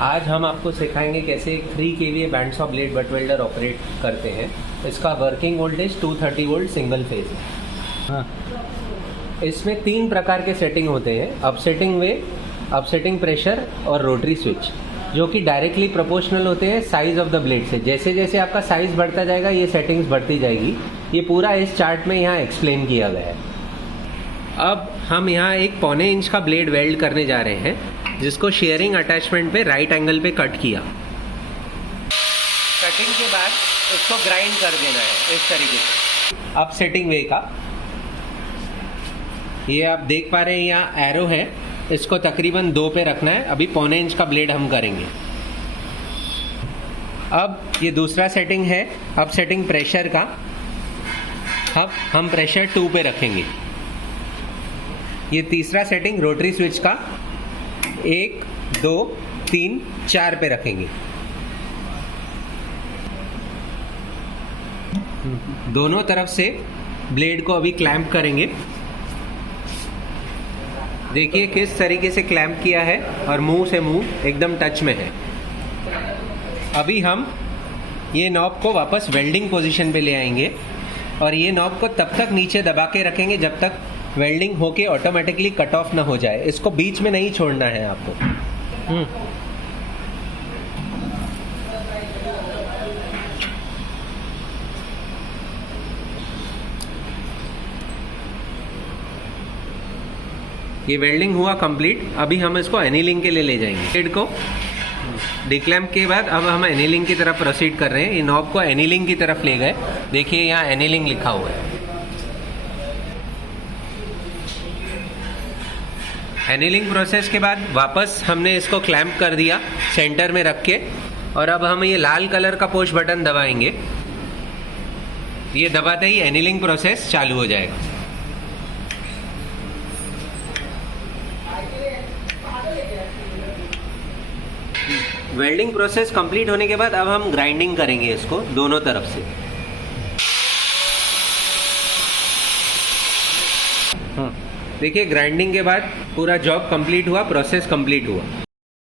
आज हम आपको सिखाएंगे कैसे 3 kVA band saw blade but welder operate करते हैं। इसका working voltage 230 volt single phase है। हाँ। इसमें 3 प्रकार के सेटिंग होते हैं, अपसेटिंग वे, अपसेटिंग प्रेशर और रोटरी स्विच, जो कि डायरेक्टली प्रोपोर्शनल होते हैं साइज ऑफ द ब्लेड से। जैसे जैसे आपका साइज बढ़ता जाएगा ये सेटिंग्स बढ़ती जाएगी। ये पूरा इस चार्ट में यहाँ एक्सप्लेन किया गया है। अब हम यहाँ एक 1.25 इंच का ब्लेड वेल्ड करने जा रहे हैं, जिसको शेयरिंग अटैचमेंट पे राइट एंगल पे कट किया। कटिंग के बाद इसको ग्राइंड कर देना है इस तरीके से। अब सेटिंग वे का ये आप देख पा रहे हैं, यहाँ एरो है, इसको तकरीबन 2 पे रखना है। अभी 1.25 इंच का ब्लेड हम करेंगे। अब ये दूसरा सेटिंग है अब सेटिंग प्रेशर का। अब हम प्रेशर 2 पे रखेंगे। ये तीसरा सेटिंग रोटरी स्विच का 1, 2, 3, 4 पे रखेंगे। दोनों तरफ से ब्लेड को अभी क्लैंप करेंगे। देखिए किस तरीके से क्लैंप किया है और मुंह से मुंह एकदम टच में है। अभी हम ये नॉब को वापस वेल्डिंग पोजीशन पे ले आएंगे और ये नॉब को तब तक नीचे दबा के रखेंगे जब तक वेल्डिंग होके ऑटोमेटिकली कट ऑफ ना हो जाए। इसको बीच में नहीं छोड़ना है आपको। ये वेल्डिंग हुआ कंप्लीट। अभी हम इसको एनीलिंग के लिए ले जाएंगे। ब्लेड को डिक्लैम्प के बाद अब हम एनीलिंग की तरफ प्रोसीड कर रहे हैं। ये नॉब को एनीलिंग की तरफ ले गए। देखिए यहाँ एनीलिंग लिखा हुआ है। एनीलिंग प्रोसेस के बाद वापस हमने इसको क्लैंप कर दिया सेंटर में रख के, और अब हम ये लाल कलर का पुश बटन दबाएंगे। ये दबाते ही एनीलिंग प्रोसेस चालू हो जाएगा। वेल्डिंग प्रोसेस कंप्लीट होने के बाद अब हम ग्राइंडिंग करेंगे इसको दोनों तरफ से। देखिए ग्राइंडिंग के बाद पूरा जॉब कंप्लीट हुआ, प्रोसेस कंप्लीट हुआ।